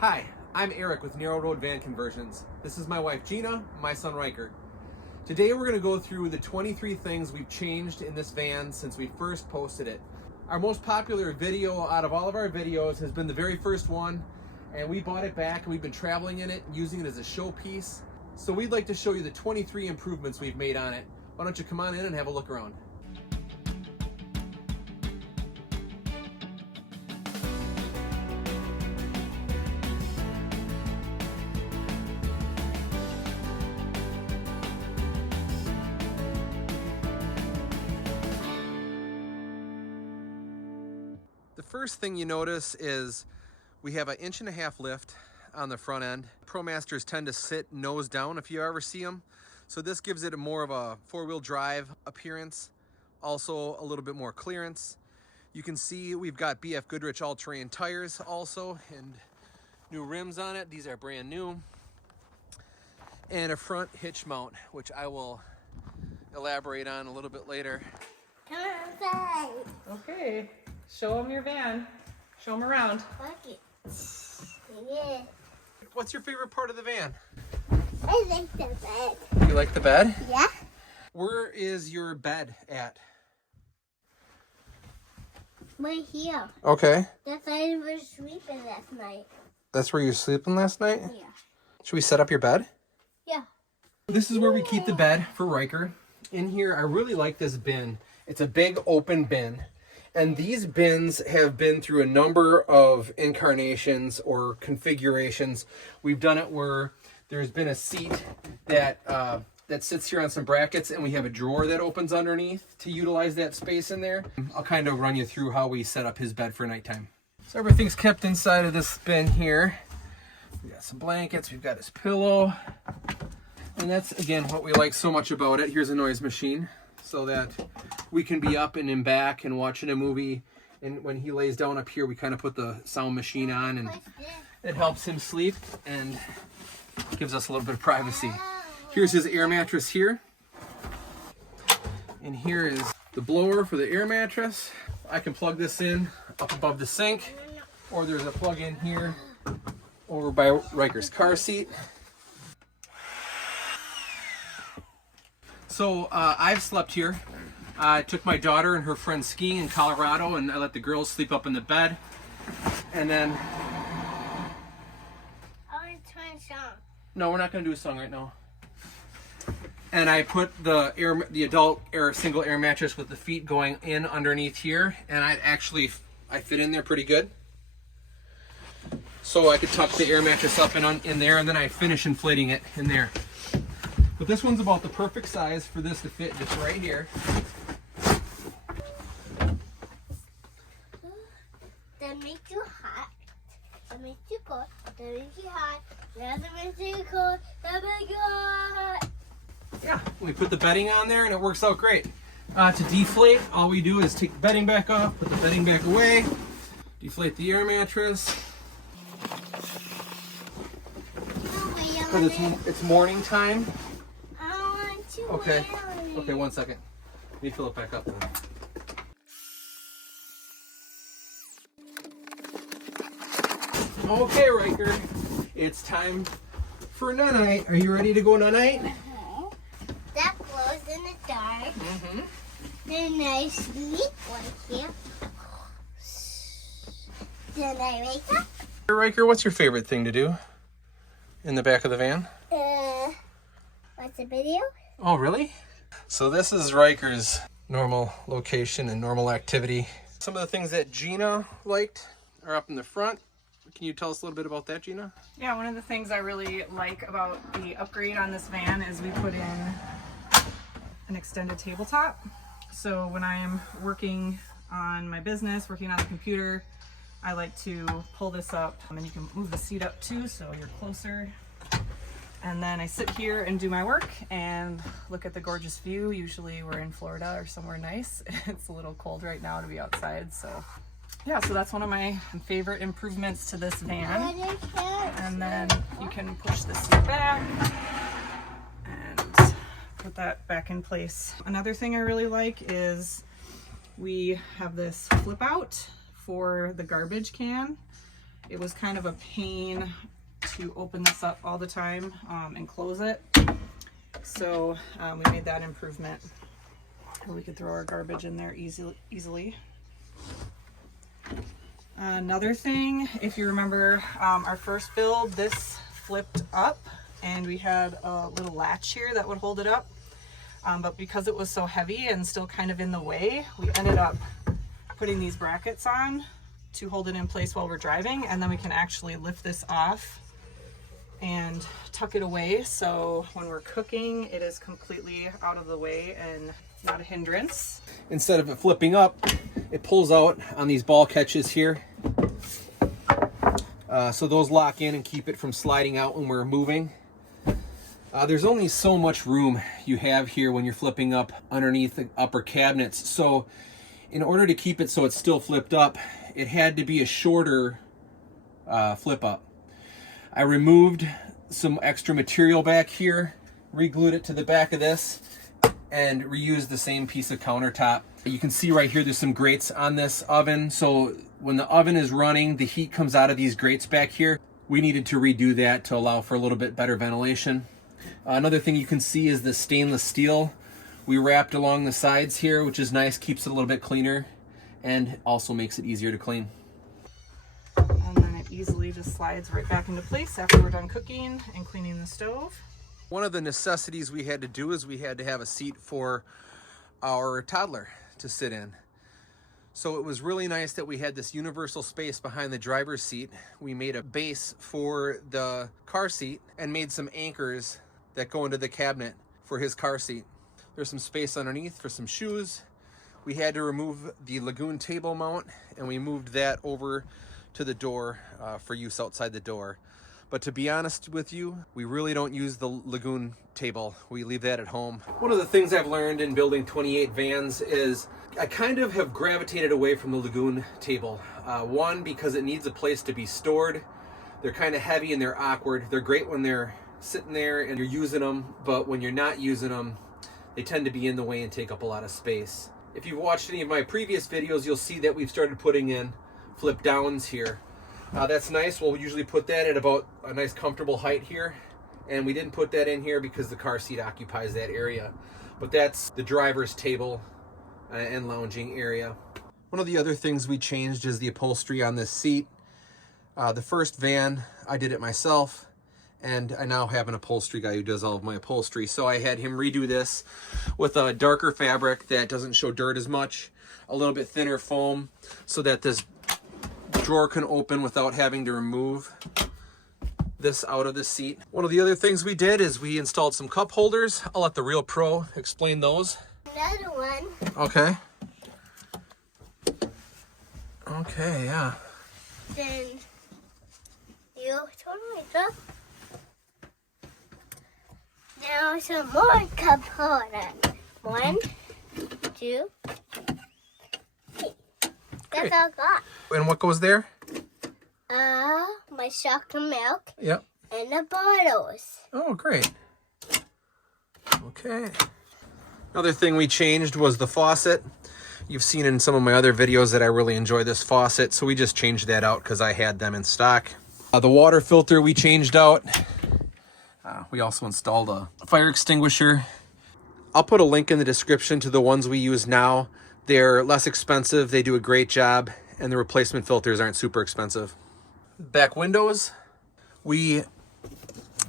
Hi, I'm Erik with Narrow Road Van Conversions. This is my wife Gina, my son Riker. Today we're going to go through the 23 things we've changed in this van since we first posted it. Our most popular video out of all of our videos has been the very first one, and we bought it back and we've been traveling in it, using it as a showpiece. So we'd like to show you the 23 improvements we've made on it. Why don't you come on in and have a look around. The first thing you notice is we have an 1.5 inch lift on the front end. ProMasters tend to sit nose down if you ever see them. So this gives it more of a four-wheel drive appearance. Also a little bit more clearance. You can see we've got BF Goodrich all-terrain tires also and new rims on it. These are brand new. And a front hitch mount, which I will elaborate on a little bit later. Okay. Show them your van. Show them around. Yeah. What's your favorite part of the van? I like the bed. You like the bed? Yeah. Where is your bed at? Right here. Okay. That's why I was sleeping last night. That's where you're sleeping last night? Yeah. Should we set up your bed? Yeah. This is where we keep the bed for Riker. In here, I really like this bin. It's a big open bin. And these bins have been through a number of incarnations or configurations. We've done it where there's been a seat that that sits here on some brackets, and we have a drawer that opens underneath to utilize that space in there. I'll kind of run you through how we set up his bed for nighttime. So everything's kept inside of this bin here. We got some blankets, we've got his pillow. And that's, again, what we like so much about it. Here's a noise machine, so that we can be up and in back and watching a movie, and when he lays down up here we kind of put the sound machine on, and it helps him sleep and gives us a little bit of privacy. Here's his air mattress here, and here is the blower for the air mattress. I can plug this in up above the sink, or there's a plug in here over by Riker's car seat. So I've slept here. I took my daughter and her friend skiing in Colorado, and I let the girls sleep up in the bed. And then... I want to turn a song. No, we're not going to do a song right now. And I put the adult single air mattress with the feet going in underneath here, and I fit in there pretty good. So I could tuck the air mattress up in there, and then I finish inflating it in there. But this one's about the perfect size for this to fit just right here. That makes you hot. That makes you cold. That makes you hot. That makes you cold. That makes you hot. Yeah, we put the bedding on there and it works out great. To deflate, all we do is take the bedding back off, put the bedding back away, deflate the air mattress. Because it's morning time. I want to Okay. wear it. Okay, 1 second. Let me fill it back up. Okay, Riker. It's time for night. Are you ready to go night? That glows in the dark. Mm-hmm. Then I sleep right here. Then I wake up. Riker, what's your favorite thing to do in the back of the van? Watch the video. Oh, really? So this is Riker's normal location and normal activity. Some of the things that Gina liked are up in the front. Can you tell us a little bit about that, Gina? Yeah, one of the things I really like about the upgrade on this van is we put in an extended tabletop. So when I'm working on my business, working on the computer, I like to pull this up, and then you can move the seat up too, so you're closer. And then I sit here and do my work and look at the gorgeous view. Usually we're in Florida or somewhere nice. It's a little cold right now to be outside, so yeah, so that's one of my favorite improvements to this van. And then you can push the seat back and put that back in place. Another thing I really like is we have this flip out for the garbage can. It was kind of a pain to open this up all the time and close it. So we made that improvement where we could throw our garbage in there easily. Another thing, if you remember our first build, this flipped up and we had a little latch here that would hold it up. But because it was so heavy and still kind of in the way, we ended up putting these brackets on to hold it in place while we're driving, and then we can actually lift this off and tuck it away, so when we're cooking it is completely out of the way and not a hindrance. Instead of it flipping up, it pulls out on these ball catches here. So those lock in and keep it from sliding out when we're moving. There's only so much room you have here when you're flipping up underneath the upper cabinets. So in order to keep it so it's still flipped up, it had to be a shorter flip up. I removed some extra material back here, re-glued it to the back of this, and reused the same piece of countertop. You can see right here there's some grates on this oven, so when the oven is running, the heat comes out of these grates back here. We needed to redo that to allow for a little bit better ventilation. Another thing you can see is the stainless steel we wrapped along the sides here, which is nice, keeps it a little bit cleaner, and also makes it easier to clean. And then it easily just slides right back into place after we're done cooking and cleaning the stove. One of the necessities we had to do is we had to have a seat for our toddler to sit in. So it was really nice that we had this universal space behind the driver's seat. We made a base for the car seat and made some anchors that go into the cabinet for his car seat. There's some space underneath for some shoes. We had to remove the Lagoon table mount, and we moved that over to the door for use outside the door. But to be honest with you, we really don't use the Lagoon table. We leave that at home. One of the things I've learned in building 28 vans is I kind of have gravitated away from the Lagoon table. One, because it needs a place to be stored. They're kind of heavy and they're awkward. They're great when they're sitting there and you're using them, but when you're not using them, they tend to be in the way and take up a lot of space. If you've watched any of my previous videos, you'll see that we've started putting in flip downs here. That's nice. We'll usually put that at about a nice comfortable height here. And we didn't put that in here because the car seat occupies that area. But that's the driver's table and lounging area. One of the other things we changed is the upholstery on this seat. The first van, I did it myself. And I now have an upholstery guy who does all of my upholstery. So I had him redo this with a darker fabric that doesn't show dirt as much, a little bit thinner foam, so that this drawer can open without having to remove this out of the seat. One of the other things we did is we installed some cup holders. I'll let the real pro explain those. Another one. Okay. Okay, yeah. Then you told me so. Now some more cup holders. 1, 2, 3. That's all I got. And what goes there? My chocolate milk. Yep. And the bottles. Oh, great. Okay. Another thing we changed was the faucet. You've seen in some of my other videos that I really enjoy this faucet, so we just changed that out because I had them in stock. The water filter we changed out. We also installed a fire extinguisher. I'll put a link in the description to the ones we use now. They're less expensive, they do a great job, and the replacement filters aren't super expensive. Back windows. We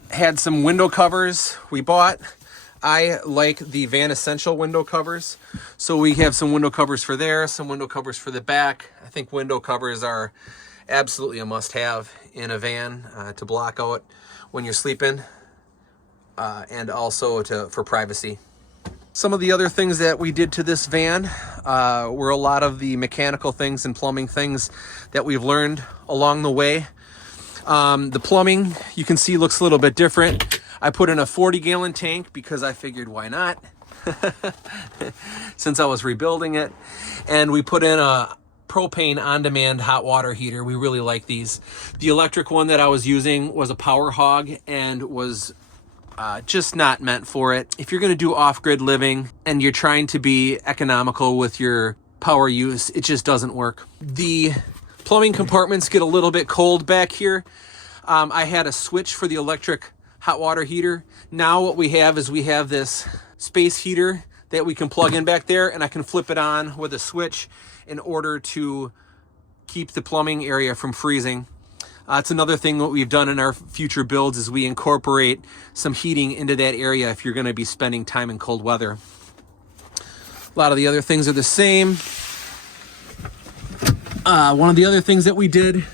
had some window covers we bought. I like the Van Essential window covers. So we have some window covers for there, some window covers for the back. I think window covers are absolutely a must-have in a van to block out when you're sleeping, and also for privacy. Some of the other things that we did to this van were a lot of the mechanical things and plumbing things that we've learned along the way. The plumbing, you can see, looks a little bit different. I put in a 40-gallon tank because I figured why not, since I was rebuilding it. And we put in a propane on-demand hot water heater. We really like these. The electric one that I was using was a Power Hog and was just not meant for it. If you're going to do off-grid living and you're trying to be economical with your power use, it just doesn't work. The plumbing compartments get a little bit cold back here. I had a switch for the electric hot water heater. Now what we have is we have this space heater that we can plug in back there, and I can flip it on with a switch in order to keep the plumbing area from freezing. It's another thing what we've done in our future builds is we incorporate some heating into that area if you're going to be spending time in cold weather. A lot of the other things are the same. One of the other things that we did,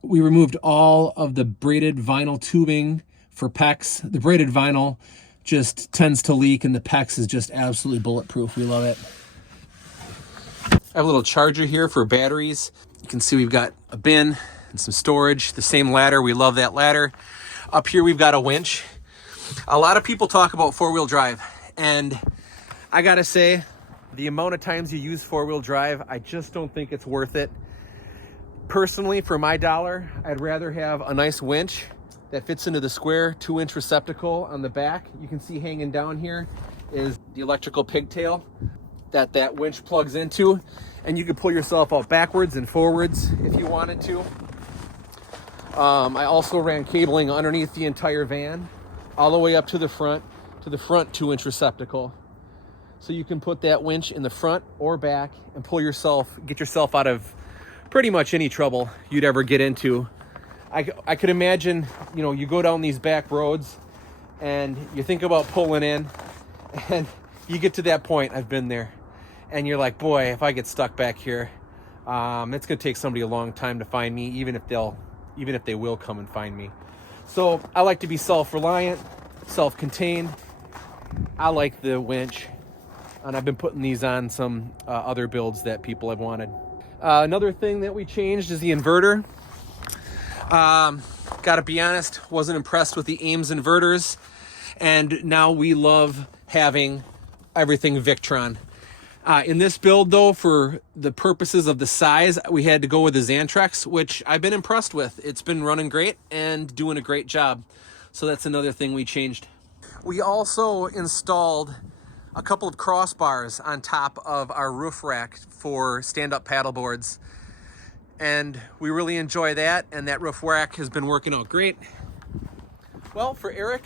we removed all of the braided vinyl tubing for PEX. The braided vinyl just tends to leak, and the PEX is just absolutely bulletproof. We love it. I have a little charger here for batteries. You can see we've got a bin and some storage, the same ladder. We love that ladder. Up here we've got a winch. A lot of people talk about four-wheel drive, and I gotta say, the amount of times you use four-wheel drive, I just don't think it's worth it. Personally, for my dollar, I'd rather have a nice winch that fits into the square 2-inch receptacle on the back. You can see hanging down here is the electrical pigtail that winch plugs into, and you could pull yourself out backwards and forwards if you wanted to. I also ran cabling underneath the entire van all the way up to the front 2-inch receptacle. So you can put that winch in the front or back and get yourself out of pretty much any trouble you'd ever get into. I could imagine, you go down these back roads and you think about pulling in, and you get to that point, I've been there, and you're like, boy, if I get stuck back here, it's gonna take somebody a long time to find me, even if they will come and find me. So I like to be self-reliant, self-contained. I like the winch, and I've been putting these on some other builds that people have wanted. Another thing that we changed is the inverter. Gotta be honest, wasn't impressed with the Ames inverters, and now we love having everything Victron. In this build though, for the purposes of the size, we had to go with the Xantrex, which I've been impressed with. It's been running great and doing a great job. So that's another thing we changed. We also installed a couple of crossbars on top of our roof rack for stand-up paddle boards. And we really enjoy that, and that roof rack has been working out great. Well, for Eric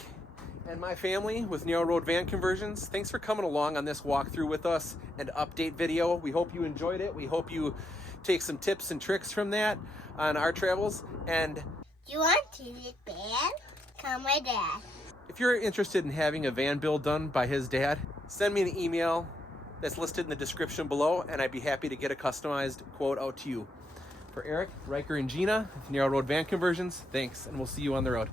and my family with Narrow Road Van Conversions, thanks for coming along on this walkthrough with us and update video. We hope you enjoyed it. We hope you take some tips and tricks from that on our travels. And Do you want to eat bad? Call my dad. if you're interested in having a van build done by his dad, send me an email that's listed in the description below, and I'd be happy to get a customized quote out to you. For Eric, Riker, and Gina, Narrow Road Van Conversions, thanks, and we'll see you on the road.